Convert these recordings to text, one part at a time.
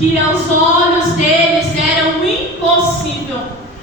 que aos olhos deles era o impossível.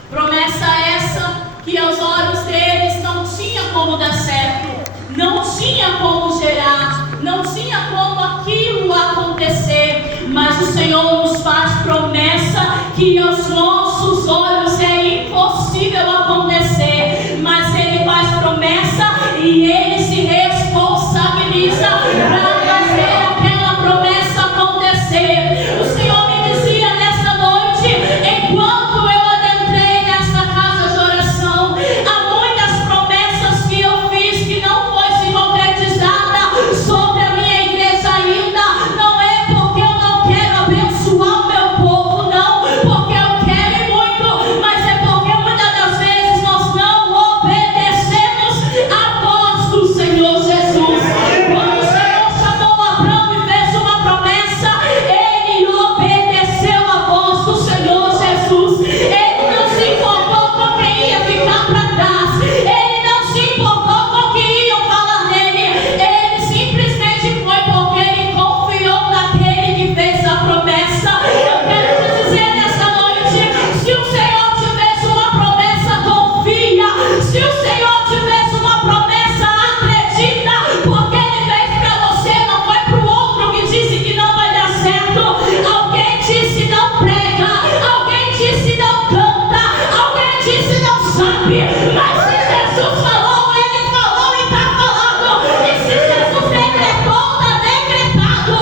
Promessa essa que aos olhos deles não tinha como dar certo, não tinha como gerar, não tinha como aquilo acontecer. Mas o Senhor nos faz promessa que aos nossos olhos é impossível acontecer, mas Ele faz promessa e Ele se responsabiliza para fazer aquela promessa acontecer. O Senhor me dizia nessa noite, enquanto eu adentrei nesta casa de oração, há muitas promessas que eu fiz que não foi se concretizada sobre a minha igreja ainda. Não é porque eu não quero abençoar o meu povo, não, porque eu quero muito, mas é porque muitas das vezes nós não obedecemos a voz do Senhor Jesus. Quando o Senhor chamou Abraão e fez uma promessa, ele obedeceu a voz do Senhor Jesus. Ele não se importou com quem ia ficar para trás, ele não se importou com o que iam falar dele, ele simplesmente foi porque ele confiou naquele que fez a promessa. Eu quero te dizer nessa noite, se o Senhor te fez uma promessa, confia. Se o Senhor te fez uma promessa, acredita, porque Ele fez para você, não foi para o outro que disse que não vai dar certo. Alguém disse não prega, alguém disse não canta, alguém disse não sabe, mas se Jesus falou, Ele falou e está falando. E se Jesus decretou, está decretado.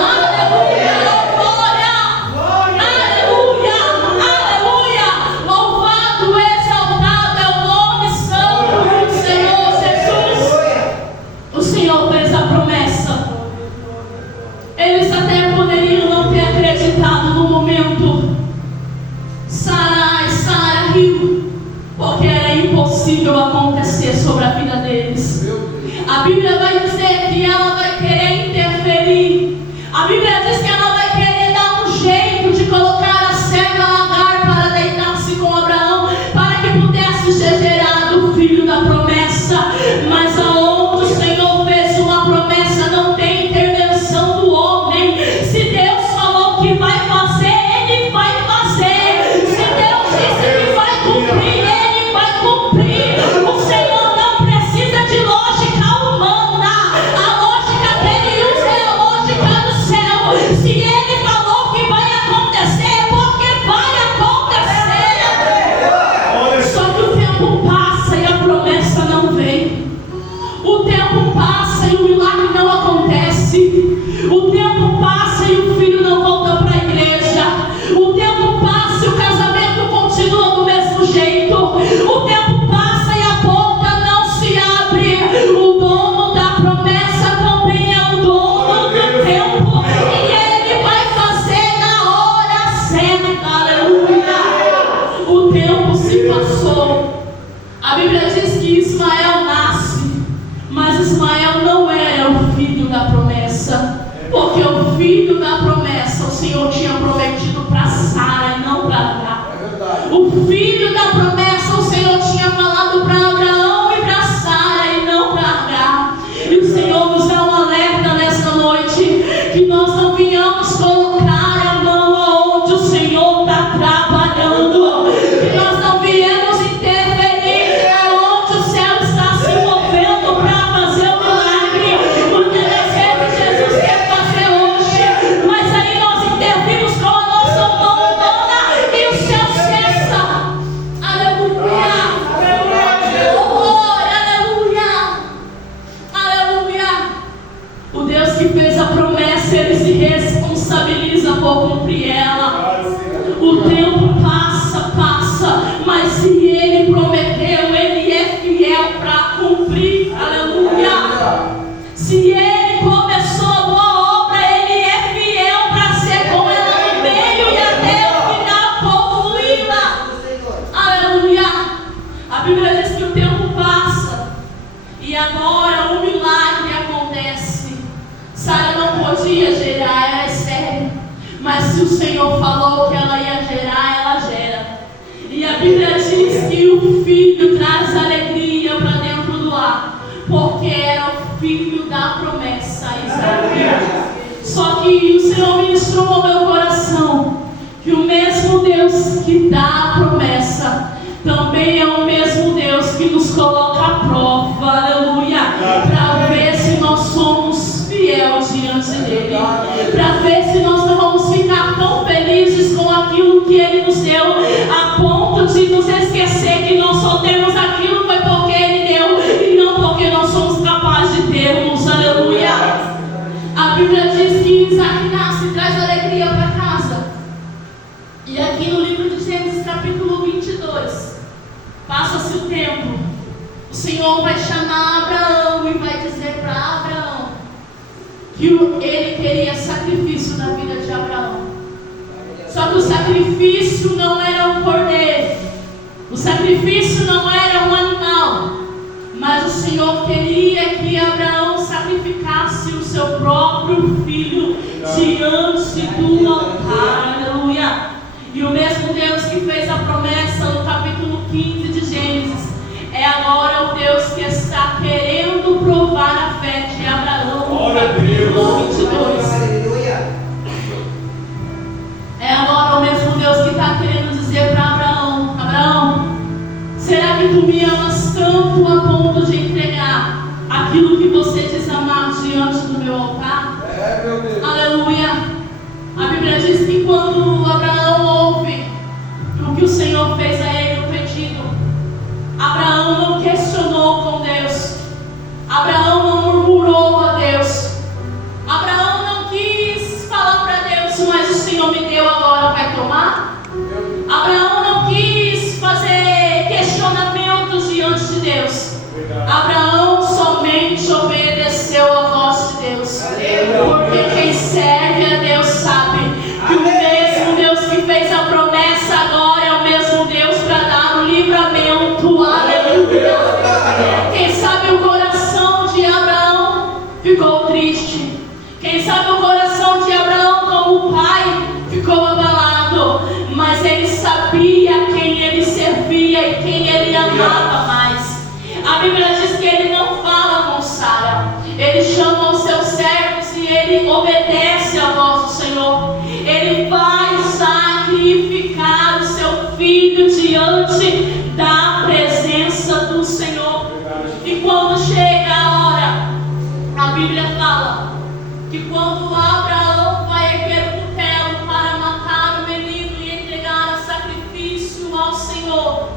Aleluia, glória, aleluia, aleluia. Louvado, exaltado é o nome santo do Senhor Jesus. O Senhor fez a promessa. Eles até poderiam não ter acreditado no momento. Sara riu, porque era impossível acontecer sobre a vida deles. A Bíblia vai dizer que ela vai querer interferir. A Bíblia diz que ela vai querer dar um jeito de colocar a serva Agar para deitar-se com Abraão, para que pudesse ser gerado o filho da promessa. Mas aonde o Senhor fez uma promessa, não tem intervenção do homem. Se Deus falou que vai fazer, Ele vai fazer. Se Deus disse que vai cumprir, Ele vai cumprir. O Senhor não precisa de lógica humana. A lógica que Ele usa é a lógica do céu. Se Ele falou que vai acontecer, é porque vai acontecer. Só que o tempo passa e a promessa não vem. O tempo passa e o milagre não acontece. O tempo passa e o filho não volta para a igreja. O tempo passa e o casamento continua do mesmo jeito. O tempo passa e a porta não se abre. O dono da promessa também é o dono do tempo, e Ele vai fazer na hora certa. Aleluia. O tempo se passou. A Bíblia diz que Ismael nasce, mas Ismael não era o filho da promessa, porque o filho da promessa o Senhor tinha prometido para Sara e não para Agar. O filho da promessa o Senhor tinha falado para Abraão e para Sara e não para Agar. E o Senhor nos dá um alerta nessa noite, que nós não venhamos colocar a mão aonde o Senhor está trabalhando, que nós não viemos interferir aonde o céu está se movendo para fazer o milagre. Muitas das vezes Jesus quer fazer hoje, mas aí nós intervimos com a nossa mão humana e o céu cessa. Aleluia. Glória, aleluia. Aleluia. O Deus que fez a promessa, Ele se responsabiliza por cumprir ela. O tempo passa, mas se Ele prometeu, Ele é fiel para cumprir. Aleluia. Se Ele começou a boa obra, Ele é fiel para ser com ela no meio e até o final concluí-la. Aleluia. A Bíblia diz que o tempo passa e agora o milagre acontece. Sara não podia gerar, era estéril, mas se o Senhor falou que ela ia gerar, ela gera. E a Bíblia diz que o filho traz alegria para dentro do lar, porque era o filho da promessa, Isaque. Só que o Senhor ministrou no meu coração promessa, também é o mesmo Deus que nos coloca à prova, aleluia, para ver se nós somos fiéis diante dele, para ver se nós não vamos ficar tão felizes com aquilo que ele nos deu, a ponto de nos esquecer que nós só temos aquilo foi porque ele deu e não porque nós somos capazes de termos, aleluia. A Bíblia diz que Isaac nasce e traz alegria para casa. E aqui no livro de Gênesis capítulo 22, passa-se o tempo, o Senhor vai chamar Abraão e vai dizer para Abraão que ele queria sacrifício na vida de Abraão. Só que o sacrifício não era um cordeiro, o sacrifício não era um animal, mas o Senhor queria que Abraão sacrificasse o seu próprio filho diante do altar, aleluia. E o mesmo Deus que fez a promessa no capítulo 15 de Gênesis é agora o Deus que está querendo provar a fé de Abraão no capítulo 22. É agora o mesmo Deus que está querendo dizer para Abraão: Abraão, será que tu me amas tanto a ponto de entregar aquilo que você diz amar diante do meu altar? Meu Deus. Aleluia. A Bíblia diz que quando Abraão ouve o que o Senhor fez a ele, o pedido, Abraão não questionou com Deus, Abraão não murmurou a Deus, Abraão não quis falar para Deus, mas o Senhor me deu, agora vai tomar? Abraão não quis fazer questionamentos diante de Deus. Abraão somente obedeceu a voz de Deus, porque quem serve a Deus sabe que o mesmo Deus que fez a promessa agora é o mesmo Deus para dar o livramento, aleluia. Quem sabe o coração de Abraão ficou triste, quem sabe o coração de Abraão como pai ficou abalado, mas ele sabia quem ele servia e quem ele amava mais. A Bíblia diz que ele não fala com Sara, ele chama os seus servos e ele obedece à voz do Senhor. Ele vai sacrificar o seu filho diante da presença do Senhor. E quando chega a hora, a Bíblia fala que quando Abraão vai erguer o cutelo para matar o menino e entregar a sacrifício ao Senhor,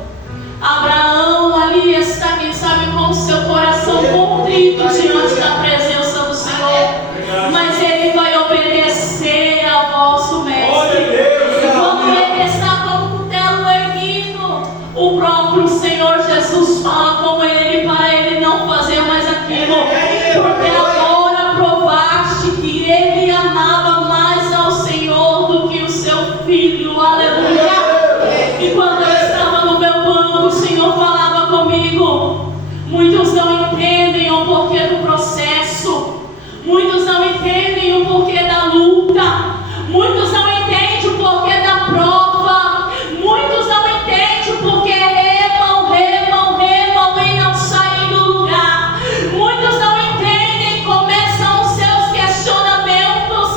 Abraão ali está, quem sabe, com o seu coração contrito diante da presença do Senhor, mas ele vai obedecer à voz do Mestre. E quando ele está com o cutelo erguido, o próprio Senhor Jesus fala com ele para ele não fazer mais aquilo, porque agora provaste que ele amava mais ao Senhor do que o seu filho, aleluia. E quando eu estava no meu banco, o Senhor falava comigo: muitos não entendem o porquê do processo, muitos não entendem o porquê da luta, muitos não entendem o porquê da prova, muitos não entendem o porquê remam e não saem do lugar, muitos não entendem, começam os seus questionamentos,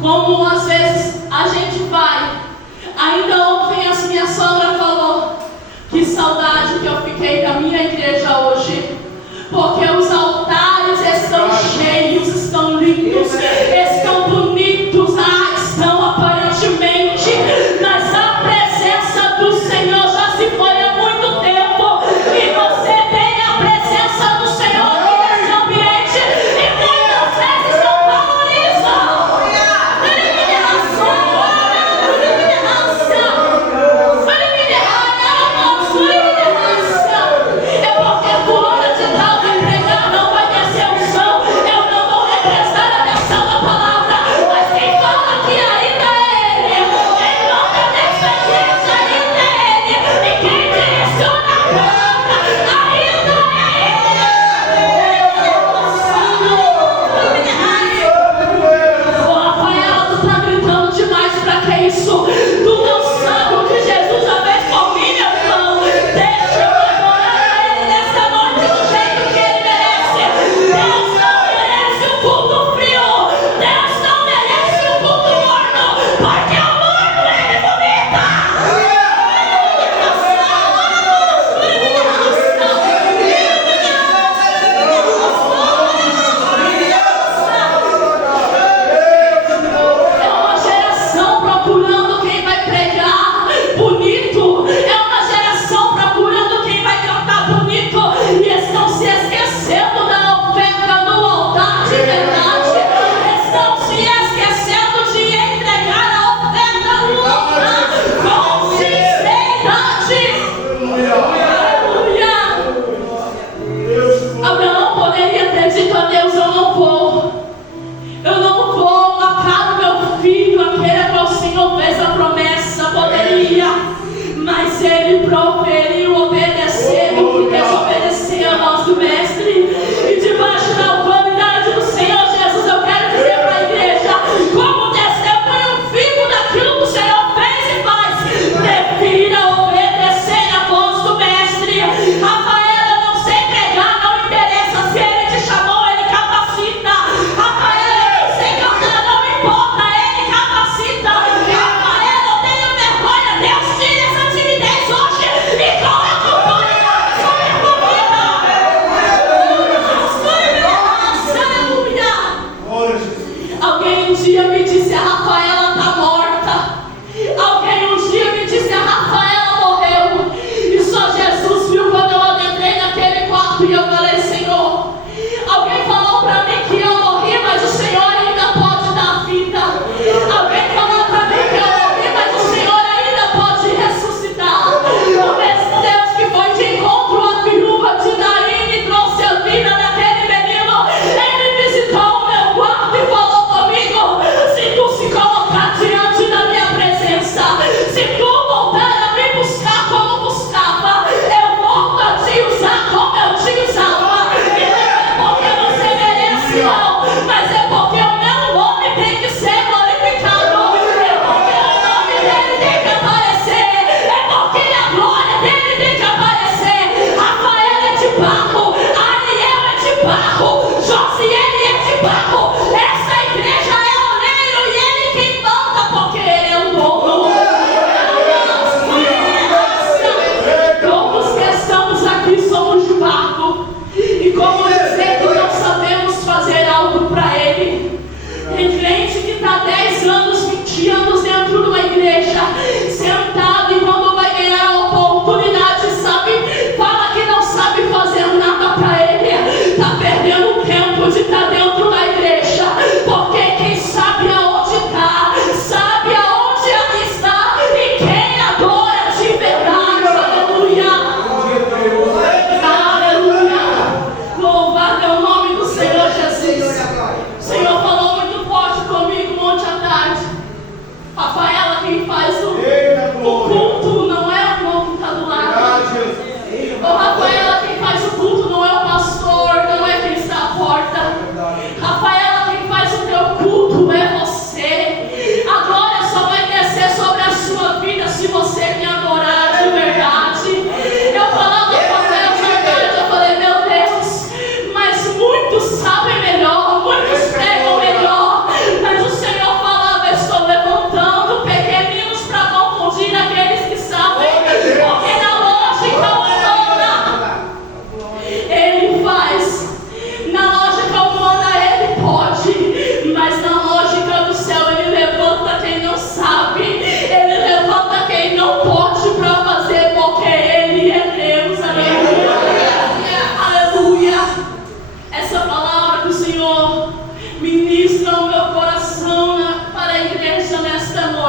como às vezes a gente vai. Ainda ontem a minha sogra falou: que saudade que eu fiquei da minha igreja hoje, porque os altares estão cheios, estão lindos, estão bonitos, estão aparentemente, mas a presença do Senhor já se foi há muito tempo, e você tem a presença do Senhor aqui nesse ambiente, e muitas vezes não valoriza. É porque fulano de tal vai pregar, não vai descer o chão, eu não vou prestar atenção na palavra, mas quem fala aqui ainda é Ele, quem toca nessa igreja ainda é Ele, e quem direciona a palavra ainda é Ele. Ô Rafaela, tu tá gritando demais, pra que isso? Tu não sabe o que Jesus já fez por mim, meu irmão. Deixa eu adorar a Ele nesta noite do jeito que Ele merece. Deus não merece um culto frio, Deus não merece um culto morno, porque o morno Ele vomita. É uma geração procurando quem vai pregar bonito, é uma geração procurando quem vai cantar bonito, e estão se esquecendo da oferta no altar de verdade, estão se esquecendo de entregar a oferta no altar com sinceridade. Aleluia! Abraão poderia ter dito a Deus: eu não vou matar o meu filho, aquele a qual o Senhor fez a promessa. Poderia, mas ele proferiu obedecer do que desobedecer a voz do Mestre. E debaixo da autoridade do Senhor Jesus, eu quero dizer para a igreja, como testemunho vivo daquilo que o Senhor fez e faz, prefira obedecer a voz do Mestre. Rafaela, não sei pregar, não interessa. Se Ele te chamou, Ele capacita. Rafaela, eu não sei cantar, não importa, Ele capacita. Rafaela, eu tenho vergonha, Deus tira essa timidez hoje e coloca o poder sobre a tua vida. Aleluia! Alguém um dia me disse: a Rafaela está morta. Alguém um dia me disse: a Rafaela morreu. E só Jesus viu quando eu adentrei naquele quarto e eu falei: Senhor. Alguém falou para mim que eu morri, mas o Senhor ainda pode dar vida. Alguém falou para mim que eu morri, mas o Senhor ainda pode ressuscitar. O mesmo Deus que foi de encontro à viúva de Naim e trouxe a vida daquele menino, Ele visitou o meu quarto e falou comigo: se tu se colocar diante da minha presença, se tu voltar a me buscar como buscava, eu volto a te usar como eu te usava. E não é porque você merece, não, mas é porque o meu nome tem que ser glorificado, é porque o nome dele tem que aparecer, é porque a glória dele tem que aparecer. Rafael é de barro, Ariel é de barro, Josiele é de barro, essa igreja é oleiro e ele quem manda, porque ele é o dono. Todos que estamos aqui somos de barro, e como dizer que não sabemos fazer algo para Ele? Tem gente que está 10 anos, 20 anos dentro de uma igreja, sentado, e quando vai ganhar a oportunidade, fala que não sabe fazer nada para Ele. Está perdendo tempo de estar dentro da igreja, porque quem sabe aonde está, sabe aonde está, e quem adora de verdade. Aleluia! Aleluia! Louvado é o nome do Senhor Jesus. O Senhor falou muito forte comigo ontem à tarde. Rafaela, quem faz o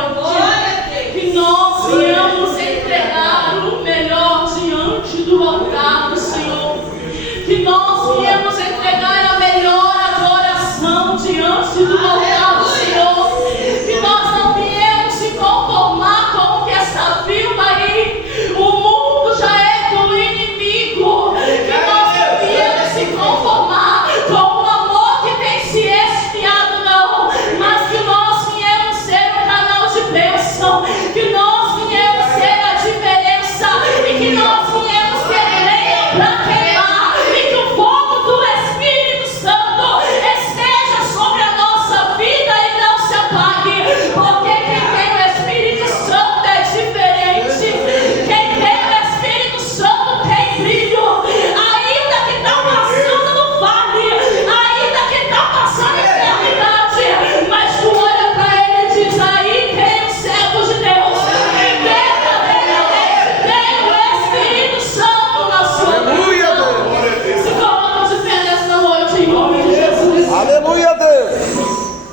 forte. Que nós